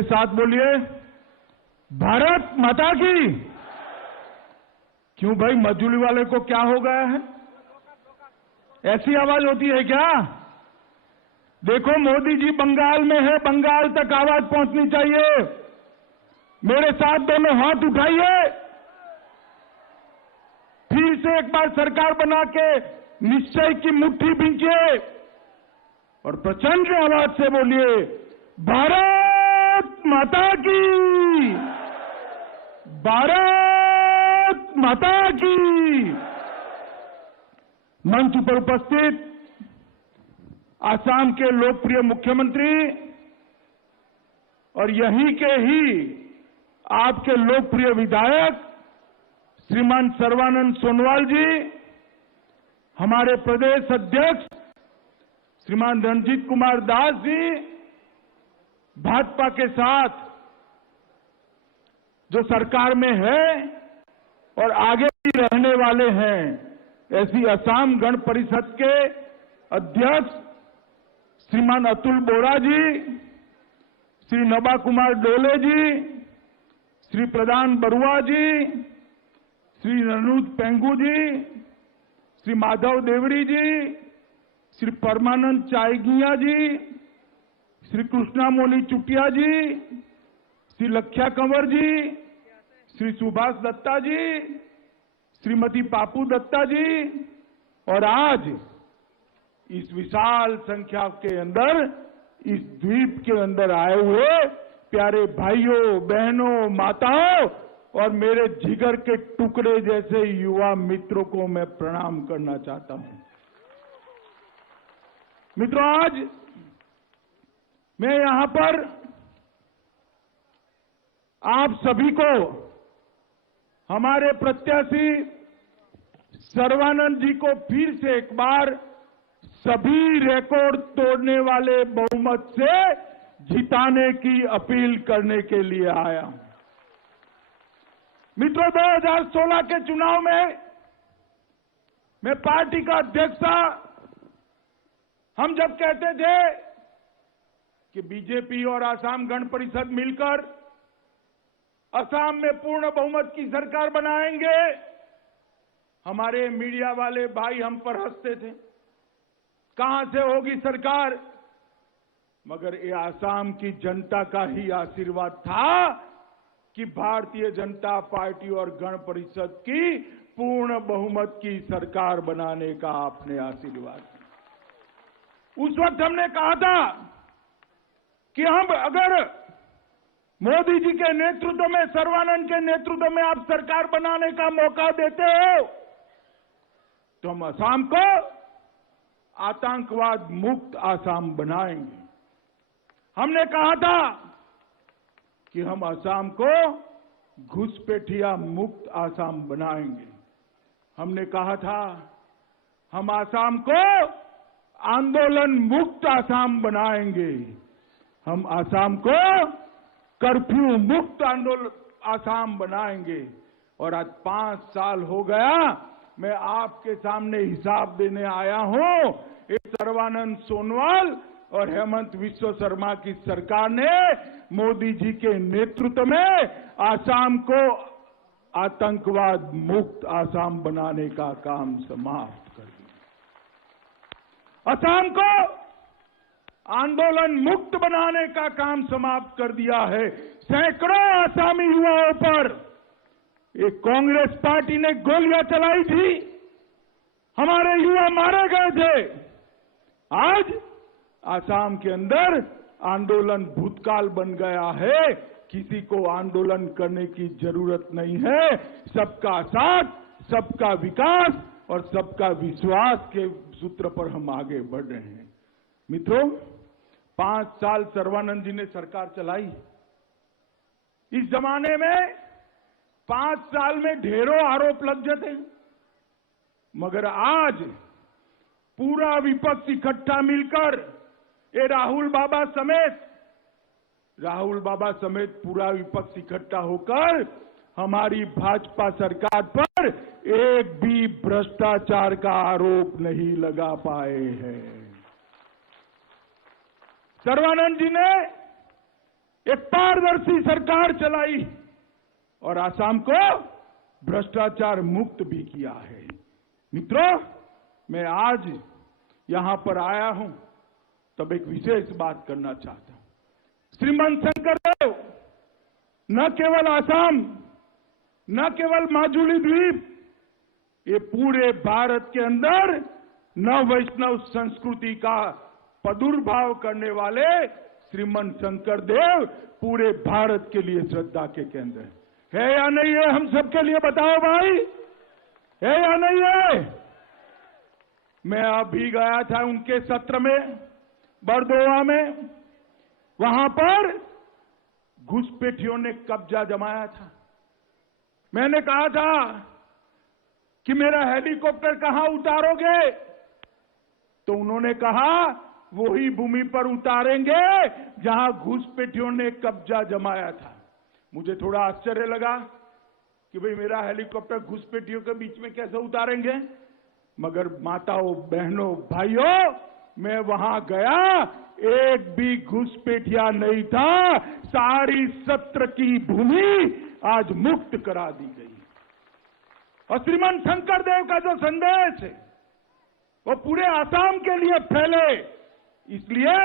मेरे साथ बोलिए, भारत माता की। क्यों भाई, मजदूरी वाले को क्या हो गया है? ऐसी आवाज होती है क्या? देखो, मोदी जी बंगाल में है, बंगाल तक आवाज पहुंचनी चाहिए। मेरे साथ दोनों हाथ उठाइए, फिर से एक बार सरकार बना के निश्चय की मुट्ठी भींचिए और प्रचंड आवाज से बोलिए, भारत माता की, भारत माता की। मंच पर उपस्थित आसाम के लोकप्रिय मुख्यमंत्री और यहीं के ही आपके लोकप्रिय विधायक श्रीमान सर्बानंद सोनोवाल जी, हमारे प्रदेश अध्यक्ष श्रीमान रणजीत कुमार दास जी, भाजपा के साथ जो सरकार में है और आगे भी रहने वाले हैं, ऐसी असम गण परिषद के अध्यक्ष श्रीमान अतुल बोरा जी, श्री नबा कुमार डोले जी, श्री प्रधान बरुआ जी, श्री ननूद पेंगू जी, श्री माधव देवड़ी जी, श्री परमानंद चायगिया जी, श्री कृष्णा मोनी चुटिया जी, श्री लख्या कंवर जी, श्री सुभाष दत्ता जी, श्रीमती पापू दत्ता जी, और आज इस विशाल संख्या के अंदर, इस द्वीप के अंदर आए हुए प्यारे भाइयों, बहनों, माताओं और मेरे जिगर के टुकड़े जैसे युवा मित्रों को मैं प्रणाम करना चाहता हूं। मित्रों, आज मैं यहां पर आप सभी को हमारे प्रत्याशी सर्बानंद जी को फिर से एक बार सभी रिकॉर्ड तोड़ने वाले बहुमत से जिताने की अपील करने के लिए आया हूं। मित्रों, 2016 के चुनाव में मैं पार्टी का अध्यक्ष था। हम जब कहते थे कि बीजेपी और आसाम गण परिषद मिलकर असम में पूर्ण बहुमत की सरकार बनाएंगे, हमारे मीडिया वाले भाई हम पर हंसते थे, कहां से होगी सरकार। मगर ये आसाम की जनता का ही आशीर्वाद था कि भारतीय जनता पार्टी और गण परिषद की पूर्ण बहुमत की सरकार बनाने का आपने आशीर्वाद। उस वक्त हमने कहा था कि हम अगर मोदी जी के नेतृत्व में, सर्बानंद के नेतृत्व में आप सरकार बनाने का मौका देते हो तो हम असम को आतंकवाद मुक्त असम बनाएंगे। हमने कहा था कि हम असम को घुसपैठिया मुक्त असम बनाएंगे। हमने कहा था हम असम को आंदोलन मुक्त असम बनाएंगे। हम असम को कर्फ्यू मुक्त आंदोलन असम बनाएंगे। और आज 5 साल हो गया, मैं आपके सामने हिसाब देने आया हूं। इस सर्बानंद सोनोवाल और हेमंत विश्व शर्मा की सरकार ने मोदी जी के नेतृत्व में असम को आतंकवाद मुक्त असम बनाने का काम समाप्त कर दिया। असम को आंदोलन मुक्त बनाने का काम समाप्त कर दिया है। सैकड़ों आसामी युवाओं पर एक कांग्रेस पार्टी ने गोलियां चलाई थी, हमारे युवा मारे गए थे। आज असम के अंदर आंदोलन भूतकाल बन गया है। किसी को आंदोलन करने की जरूरत नहीं है। सबका साथ, सबका विकास और सबका विश्वास के सूत्र पर हम आगे बढ़ रहे हैं। मित्रों, 5 साल सर्बानंद जी ने सरकार चलाई। इस जमाने में 5 साल में ढेरों आरोप लग जाते, मगर आज पूरा विपक्ष इकट्ठा मिलकर ये राहुल बाबा समेत पूरा विपक्ष इकट्ठा होकर हमारी भाजपा सरकार पर एक भी भ्रष्टाचार का आरोप नहीं लगा पाए हैं। सर्बानंद जी ने एक पारदर्शी सरकार चलाई और आसाम को भ्रष्टाचार मुक्त भी किया है। मित्रों, मैं आज यहां पर आया हूं तब एक विशेष बात करना चाहता हूं। श्रीमान शंकरदेव न केवल आसाम, न केवल माजुली द्वीप, ये पूरे भारत के अंदर न वैष्णव संस्कृति का प्रादुर्भाव करने वाले श्रीमान शंकरदेव पूरे भारत के लिए श्रद्धा के केंद्र है या नहीं है? हम सबके लिए बताओ भाई, है या नहीं है? मैं अभी गया था उनके सत्र में बरदोआ में, वहां पर घुसपैठियों ने कब्जा जमाया था। मैंने कहा था कि मेरा हेलीकॉप्टर कहां उतारोगे? तो उन्होंने कहा वही भूमि पर उतारेंगे जहां घुसपैठियों ने कब्जा जमाया था। मुझे थोड़ा आश्चर्य लगा कि भाई मेरा हेलीकॉप्टर घुसपैठियों के बीच में कैसे उतारेंगे? मगर माताओं, बहनों, भाइयों, मैं वहां गया, एक भी घुसपैठिया नहीं था। सारी सत्र की भूमि आज मुक्त करा दी गई। और श्रीमान शंकरदेव का जो संदेश है वो पूरे आसाम के लिए फैले, इसलिए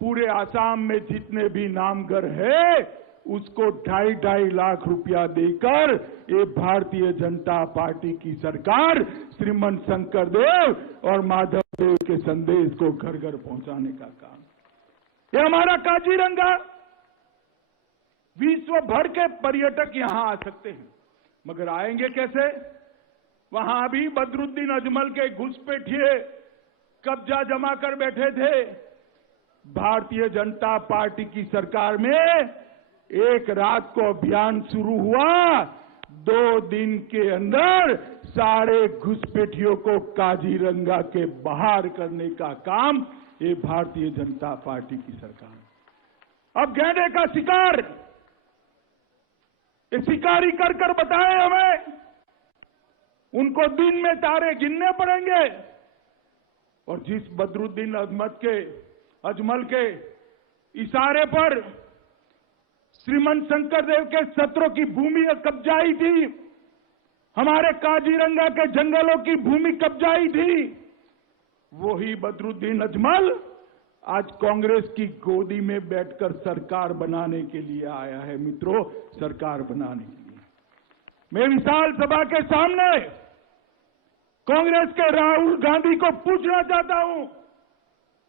पूरे आसाम में जितने भी नामगर है उसको 2.5 लाख रुपया देकर ये भारतीय जनता पार्टी की सरकार श्रीमान शंकरदेव और माधवदेव के संदेश को घर घर पहुंचाने का काम। ये हमारा काजीरंगा, विश्व भर के पर्यटक यहां आ सकते हैं, मगर आएंगे कैसे? वहां भी बदरुद्दीन अजमल के घुसपैठिए कब्जा जमा कर बैठे थे। भारतीय जनता पार्टी की सरकार में एक रात को अभियान शुरू हुआ, 2 दिन के अंदर सारे घुसपैठियों को काजीरंगा के बाहर करने का काम ये भारतीय जनता पार्टी की सरकार। अब गैंडे का शिकार, ये शिकारी कर कर बताए हमें, उनको दिन में तारे गिनने पड़ेंगे। और जिस बदरुद्दीन अजमल के इशारे पर श्रीमान शंकरदेव के सत्रों की भूमि कब्जाई थी, हमारे काजीरंगा के जंगलों की भूमि कब्जाई थी, वही बदरुद्दीन अजमल आज कांग्रेस की गोदी में बैठकर सरकार बनाने के लिए आया है। मित्रों, सरकार बनाने के लिए मैं विशाल सभा के सामने कांग्रेस के राहुल गांधी को पूछना चाहता हूं,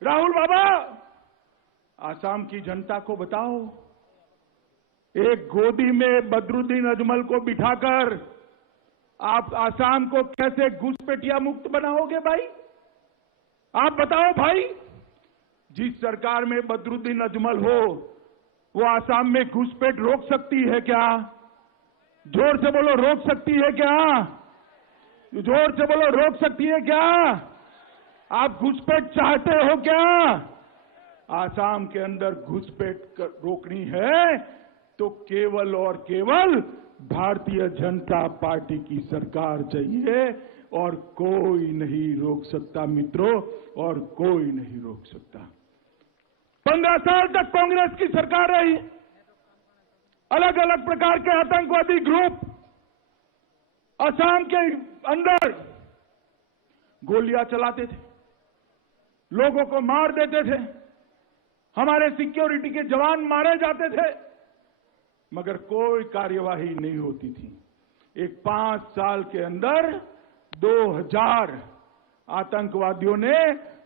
राहुल बाबा, आसाम की जनता को बताओ, एक गोदी में बदरुद्दीन अजमल को बिठाकर आप आसाम को कैसे घुसपैठिया मुक्त बनाओगे भाई? आप बताओ भाई। जिस सरकार में बदरुद्दीन अजमल हो वो आसाम में घुसपैठ रोक सकती है क्या? जोर से बोलो, रोक सकती है क्या? जोर से बोलो, रोक सकती है क्या? आप घुसपैठ चाहते हो क्या? आसाम के अंदर घुसपैठ रोकनी है तो केवल और केवल भारतीय जनता पार्टी की सरकार चाहिए और कोई नहीं रोक सकता मित्रों, और कोई नहीं रोक सकता। 15 साल तक कांग्रेस की सरकार रही, अलग अलग प्रकार के आतंकवादी ग्रुप असम के अंदर गोलियां चलाते थे, लोगों को मार देते थे, हमारे सिक्योरिटी के जवान मारे जाते थे, मगर कोई कार्यवाही नहीं होती थी। एक 5 साल के अंदर 2000 आतंकवादियों ने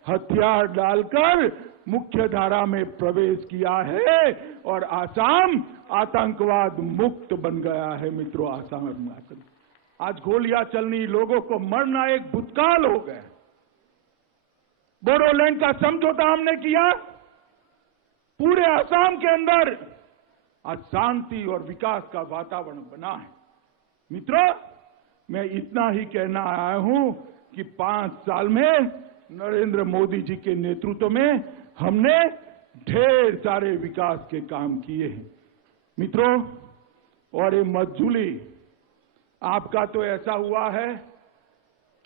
हथियार डालकर मुख्य धारा में प्रवेश किया है और आसाम आतंकवाद मुक्त बन गया है। मित्रों, आसाम में आज गोलियां चलनी, लोगों को मरना एक भूतकाल हो गया। बोडोलैंड का समझौता हमने किया, पूरे आसाम के अंदर आज शांति और विकास का वातावरण बना है। मित्रों, मैं इतना ही कहना आया हूं कि 5 साल में नरेंद्र मोदी जी के नेतृत्व में हमने ढेर सारे विकास के काम किए हैं। मित्रों, और ये मजदूरी आपका तो ऐसा हुआ है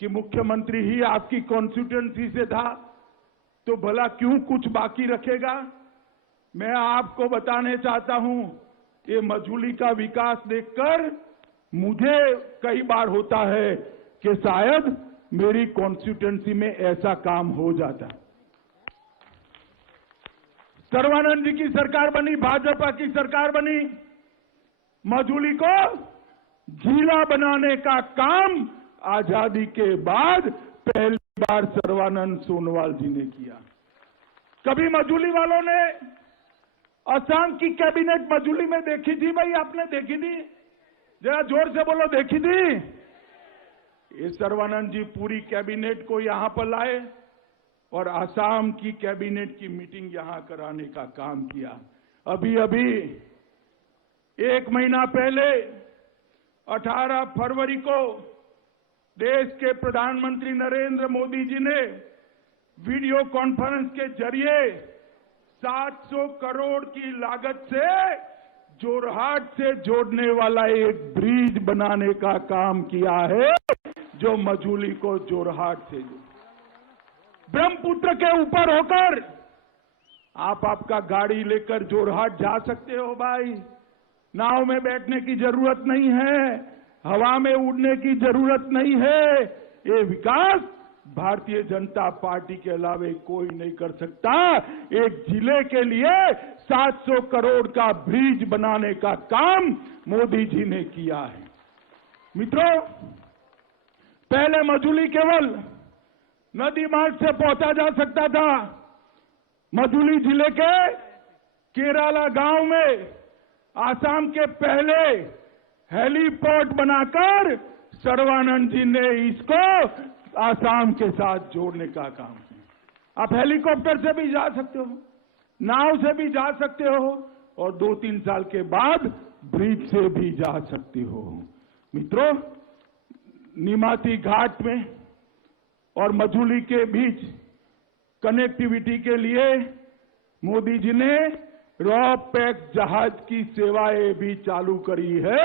कि मुख्यमंत्री ही आपकी कॉन्स्टिट्यूएंसी से था, तो भला क्यों कुछ बाकी रखेगा? मैं आपको बताने चाहता हूं, ये मजूली का विकास देखकर मुझे कई बार होता है कि शायद मेरी कॉन्स्टिट्यूएंसी में ऐसा काम हो जाता। सर्बानंद जी की सरकार बनी, भाजपा की सरकार बनी, मजूली को जिला बनाने का काम आजादी के बाद पहली बार सर्बानंद सोनोवाल जी ने किया। कभी मजूली वालों ने असम की कैबिनेट मजूली में देखी थी? भाई आपने देखी थी? जरा जोर से बोलो, देखी थी? ये सर्बानंद जी पूरी कैबिनेट को यहां पर लाए और असम की कैबिनेट की मीटिंग यहां कराने का काम किया। अभी अभी 1 महीना पहले 18 फरवरी को देश के प्रधानमंत्री नरेंद्र मोदी जी ने वीडियो कॉन्फ्रेंस के जरिए 700 करोड़ की लागत से जोरहाट से जोड़ने वाला एक ब्रिज बनाने का काम किया है, जो मजूली को जोरहाट से ब्रह्मपुत्र के ऊपर होकर आप आपका गाड़ी लेकर जोरहाट जा सकते हो। भाई, नाव में बैठने की जरूरत नहीं है, हवा में उड़ने की जरूरत नहीं है। ये विकास भारतीय जनता पार्टी के अलावे कोई नहीं कर सकता। एक जिले के लिए 700 करोड़ का ब्रिज बनाने का काम मोदी जी ने किया है। मित्रों, पहले मजूली केवल नदी मार्ग से पहुंचा जा सकता था। मजूली जिले के केराला गांव में आसाम के पहले हेलीपोर्ट बनाकर सर्बानंद जी ने इसको आसाम के साथ जोड़ने का काम किया। आप हेलीकॉप्टर से भी जा सकते हो, नाव से भी जा सकते हो और 2-3 साल के बाद ब्रिज से भी जा सकते हो। मित्रों, निमाती घाट में और मजूली के बीच कनेक्टिविटी के लिए मोदी जी ने रॉ पैक जहाज की सेवाएं भी चालू करी है,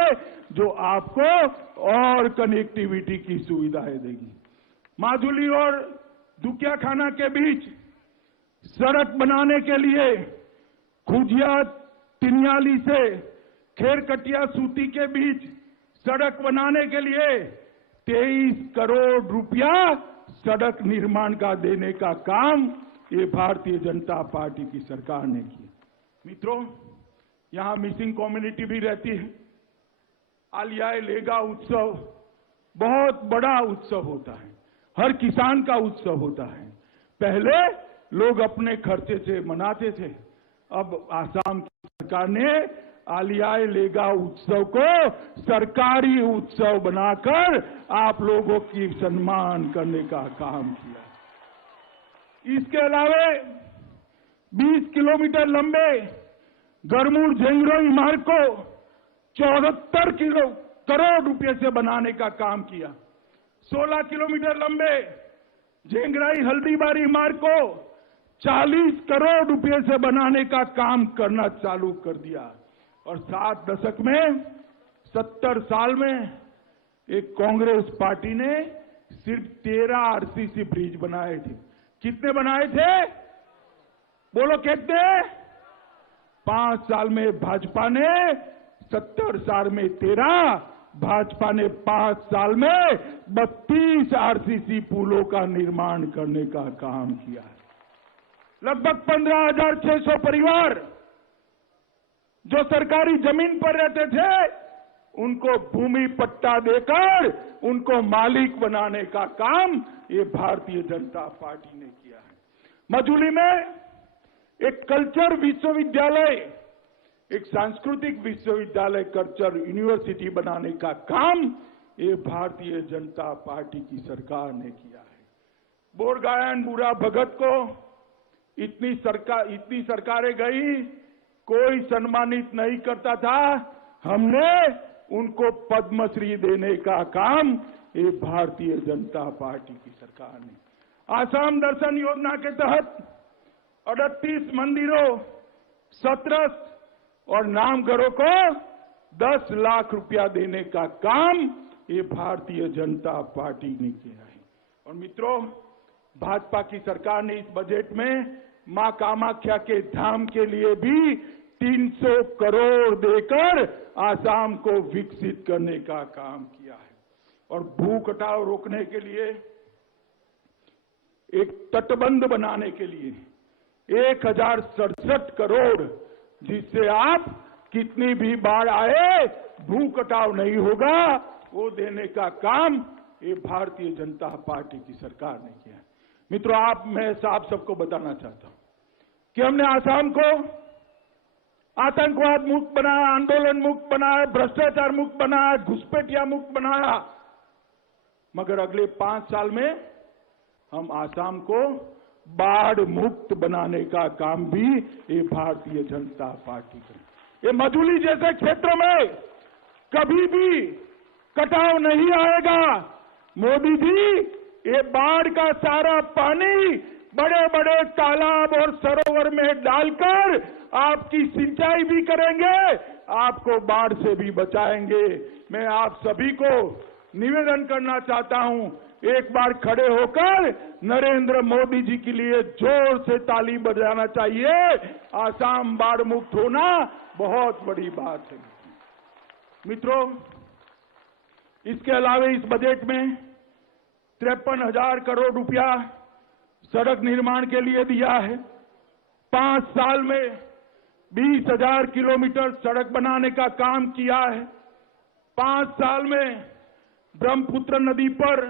जो आपको और कनेक्टिविटी की सुविधाएं देगी। माजुली और दुकिया खाना के बीच सड़क बनाने के लिए खुजिया तिनियाली से खेरकटिया सूती के बीच सड़क बनाने के लिए 23 करोड़ रुपया सड़क निर्माण का देने का काम ये भारतीय जनता पार्टी की सरकार ने किया। मित्रों, यहां मिसिंग कम्युनिटी भी रहती है। आलियाए लेगा उत्सव बहुत बड़ा उत्सव होता है, हर किसान का उत्सव होता है। पहले लोग अपने खर्चे से मनाते थे, अब आसाम की सरकार ने आलियाए लेगा उत्सव को सरकारी उत्सव बनाकर आप लोगों की सम्मान करने का काम किया। इसके अलावा 20 किलोमीटर लंबे गरमूर झेंगरोई मार्ग को 74 करोड़ रुपए से बनाने का काम किया। 16 किलोमीटर लंबे झेंगराई हल्दीबारी मार्ग को 40 करोड़ रुपए से बनाने का काम करना चालू कर दिया। और 7 दशक में 70 साल में एक कांग्रेस पार्टी ने सिर्फ 13 आरसीसी ब्रिज बनाए थे। कितने बनाए थे? बोलो कितने? 5 साल में भाजपा ने 70 साल में 13, भाजपा ने 5 साल में 32 आरसीसी पुलों का निर्माण करने का काम किया है। लगभग 15,600 परिवार जो सरकारी जमीन पर रहते थे, उनको भूमि पट्टा देकर उनको मालिक बनाने का काम ये भारतीय जनता पार्टी ने किया है। मजूली में एक कल्चर विश्वविद्यालय, एक सांस्कृतिक विश्वविद्यालय, कल्चर यूनिवर्सिटी बनाने का काम ये भारतीय जनता पार्टी की सरकार ने किया है। बोरगायन बुरा भगत को इतनी सरकारें गई, कोई सम्मानित नहीं करता था। हमने उनको पद्मश्री देने का काम ये भारतीय जनता पार्टी की सरकार ने। आसाम दर्शन योजना के तहत 38 मंदिरों, 17 और नामघरों को 10 लाख रुपया देने का काम ये भारतीय जनता पार्टी ने किया है। और मित्रों, भाजपा की सरकार ने इस बजट में मां कामाख्या के धाम के लिए भी 300 करोड़ देकर आसाम को विकसित करने का काम किया है। और भूख हटाओ रोकने के लिए, एक तटबंध बनाने के लिए 1067 करोड़, जिससे आप कितनी भी बाढ़ आए भूख हटाओ नहीं होगा, वो देने का काम ये भारतीय जनता पार्टी की सरकार ने किया। मित्रों, मैं आप सबको बताना चाहता हूं कि हमने आसाम को आतंकवाद मुक्त बनाया, आंदोलन मुक्त बनाया, भ्रष्टाचार मुक्त बनाया, घुसपैठिया मुक्त बनाया, मगर अगले 5 साल में हम आसाम को बाढ़ मुक्त बनाने का काम भी ये भारतीय जनता पार्टी करे। ये मजूली जैसे क्षेत्रों में कभी भी कटाव नहीं आएगा। मोदी जी ये बाढ़ का सारा पानी बड़े बड़े तालाब और सरोवर में डालकर आपकी सिंचाई भी करेंगे, आपको बाढ़ से भी बचाएंगे। मैं आप सभी को निवेदन करना चाहता हूं, एक बार खड़े होकर नरेंद्र मोदी जी के लिए जोर से ताली बजाना चाहिए। आसाम बाढ़ मुक्त होना बहुत बड़ी बात है। मित्रों, इसके अलावा इस बजट में 53,000 करोड़ रुपया सड़क निर्माण के लिए दिया है। 5 साल में 20,000 किलोमीटर सड़क बनाने का काम किया है। 5 साल में ब्रह्मपुत्र नदी पर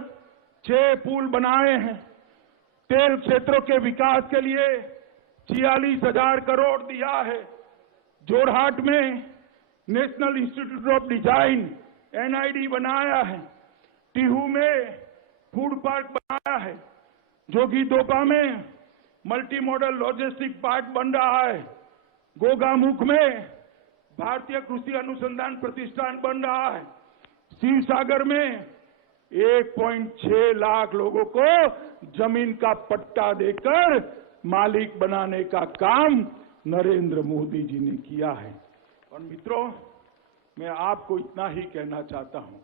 6 पुल बनाए हैं। तेल क्षेत्रों के विकास के लिए 46,000 करोड़ दिया है। जोरहाट में national institute of design NID बनाया है। टीहू में फूड पार्क बनाया है। जोगीदोपा में मल्टी मॉडल लॉजिस्टिक पार्क बन रहा है। गोगामुख में भारतीय कृषि अनुसंधान प्रतिष्ठान बन रहा है। शिवसागर में 1.6 लाख लोगों को जमीन का पट्टा देकर मालिक बनाने का काम नरेंद्र मोदी जी ने किया है। और मित्रों, मैं आपको इतना ही कहना चाहता हूं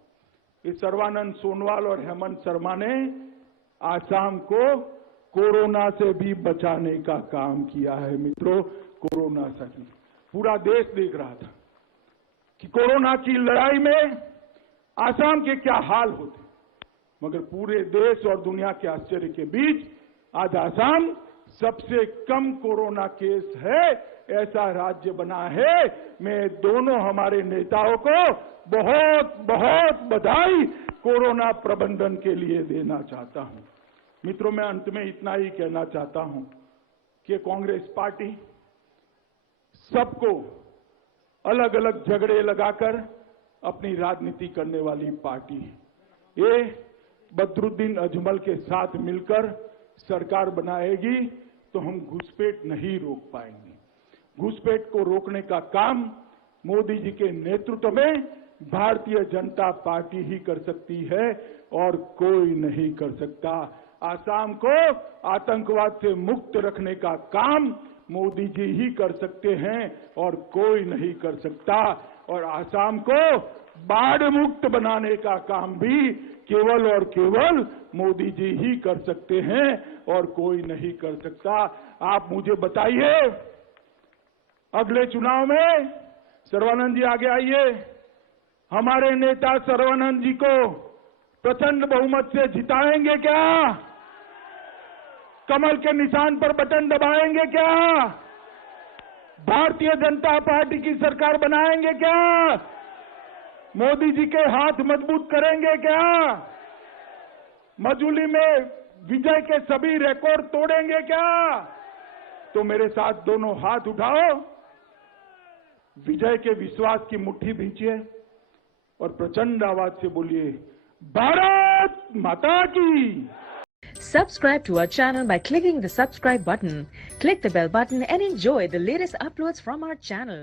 कि सर्बानंद सोनोवाल और हेमंत शर्मा ने आसाम को कोरोना से भी बचाने का काम किया है। मित्रों, कोरोना से पूरा देश देख रहा था कि कोरोना की लड़ाई में आसाम के क्या हाल होते, मगर पूरे देश और दुनिया के आश्चर्य के बीच आज आसाम सबसे कम कोरोना केस है ऐसा राज्य बना है। मैं दोनों हमारे नेताओं को बहुत बहुत बधाई कोरोना प्रबंधन के लिए देना चाहता हूं। मित्रों, मैं अंत में इतना ही कहना चाहता हूं कि कांग्रेस पार्टी सबको अलग अलग झगड़े लगाकर अपनी राजनीति करने वाली पार्टी है। ये बदरुद्दीन अजमल के साथ मिलकर सरकार बनाएगी तो हम घुसपैठ नहीं रोक पाएंगे। घुसपैठ को रोकने का काम मोदी जी के नेतृत्व में भारतीय जनता पार्टी ही कर सकती है और कोई नहीं कर सकता। आसाम को आतंकवाद से मुक्त रखने का काम मोदी जी ही कर सकते हैं और कोई नहीं कर सकता। और आसाम को बाढ़ मुक्त बनाने का काम भी केवल और केवल मोदी जी ही कर सकते हैं और कोई नहीं कर सकता। आप मुझे बताइए, अगले चुनाव में सर्बानंद जी आगे आइए, हमारे नेता सर्बानंद जी को प्रचंड बहुमत से जिताएंगे क्या? कमल के निशान पर बटन दबाएंगे क्या? भारतीय जनता पार्टी की सरकार बनाएंगे क्या? मोदी जी के हाथ मजबूत करेंगे क्या? मजूली में विजय के सभी रिकॉर्ड तोड़ेंगे क्या? तो मेरे साथ दोनों हाथ उठाओ, विजय के विश्वास की मुट्ठी भींचिए और प्रचंड आवाज से बोलिए, भारत माता की। Subscribe to our channel by clicking the subscribe button. Click the bell button and enjoy the latest uploads from our channel.